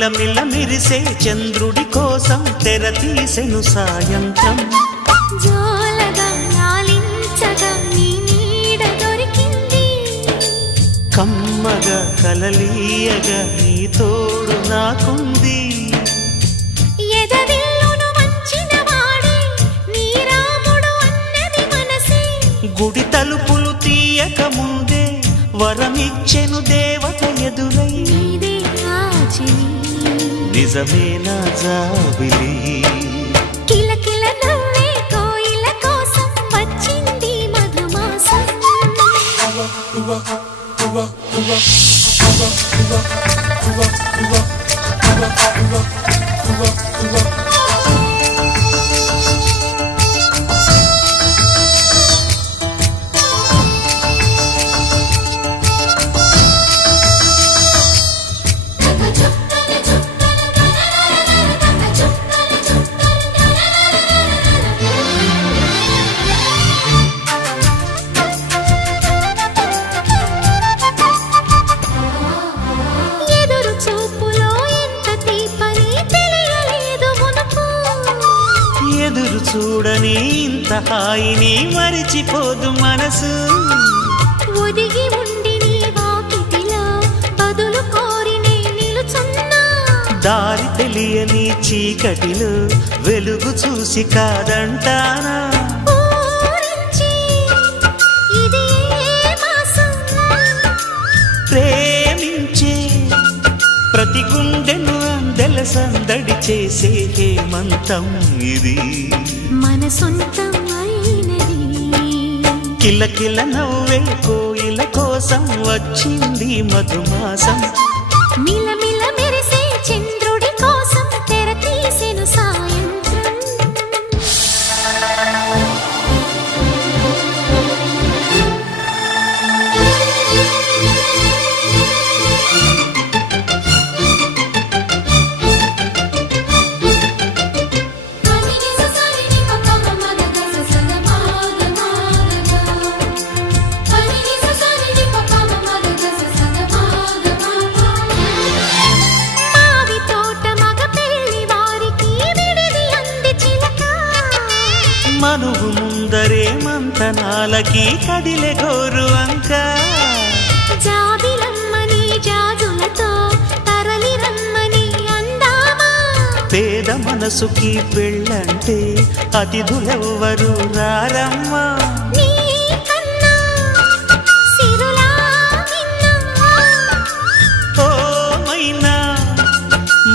మిలమిల మిరిసే చంద్రుడి కోసం తెర తీసెను సాయంత్రం. జోలగా లాలించగా నీ నీడ దొరికింది, కమ్మగా కలలీయగా నీ తోడు నాకుంది. ఎదవిల్లును వంచిన వాడే నీ రాముడు అన్నది మనసే, గుడి తలుపులు తీయక ముందే వరమిచ్చెను దేవత ఎదురై. నీదే ఆచని నిజమేనా జాబిలి, కిలకిల నవ్వే కోయిల కోసం వచ్చింది మధుమాసం. ఎదురు చూపులో ఎంత తీపని తెలియలేదు మునుపు, ఎదురు చూడని ఇంత హాయిని మరిచిపోదు మనసు. ఒదిగి ఉండి నీ వాకిటిలో బదులు కోరి నే నిలుచున్నా, దారి తెలియని చీకటిలో వెలుగు చూసి కాదంటానా. ఊరించి ఇది ఏ మాసం, ప్రేమించే ప్రతి గుండెను అందెల సందడి చేసే హేమంతం ఇది. మన సొంతం అయినది. కిలకిల నవ్వే కోయిల కోసం వచ్చింది మధుమాసం. మిలమిల మెరిసే చంద్రుడి కోసం తెర తీసెను సాయంత్రం. మావి తోట మగ పెళ్లి వారికి విడిది అంది చిలక, మనువు ముందరే మంతనాలకి కదిలే గోరు అంక. జాబిలమ్మని జాజులతో తరలి రమ్మని అందామా, పేద మనసుకి పెళ్ళంటే అతిథులెవ్వరు రారమ్మా. నీ కన్నా సిరులా నిన్నా, ఓ మైనా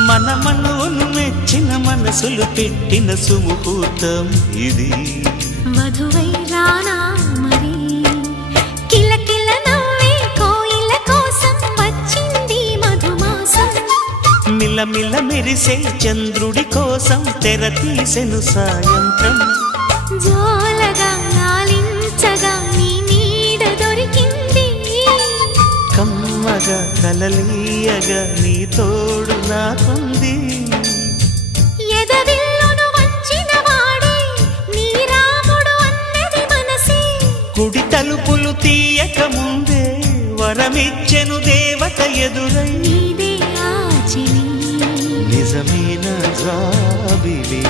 మన మనువులు మెచ్చిన మనసులు పెట్టిన సుముహూర్తం ఇది. వధువై రానా మరి, కిలకిల నవ్వే కోయిల కోసం వచ్చింది మధుమాసం. మిలమిల మెరిసే చంద్రుడి కోసం తెర తీసెను సాయంత్రం. జోలగా లాలించగా నీ నీడ దొరికింది, కమ్మగా కలలీయగా నీ తోడు నాకుంది. ఎదవిల్లును వంచిన వాడే నీ రాముడు అన్నది మనసే, గుడి తలుపులు తీయక ముందే వరమిచ్చెను దేవత ఎదురై. నీదే ఆచని నిజమైన జాబిలి.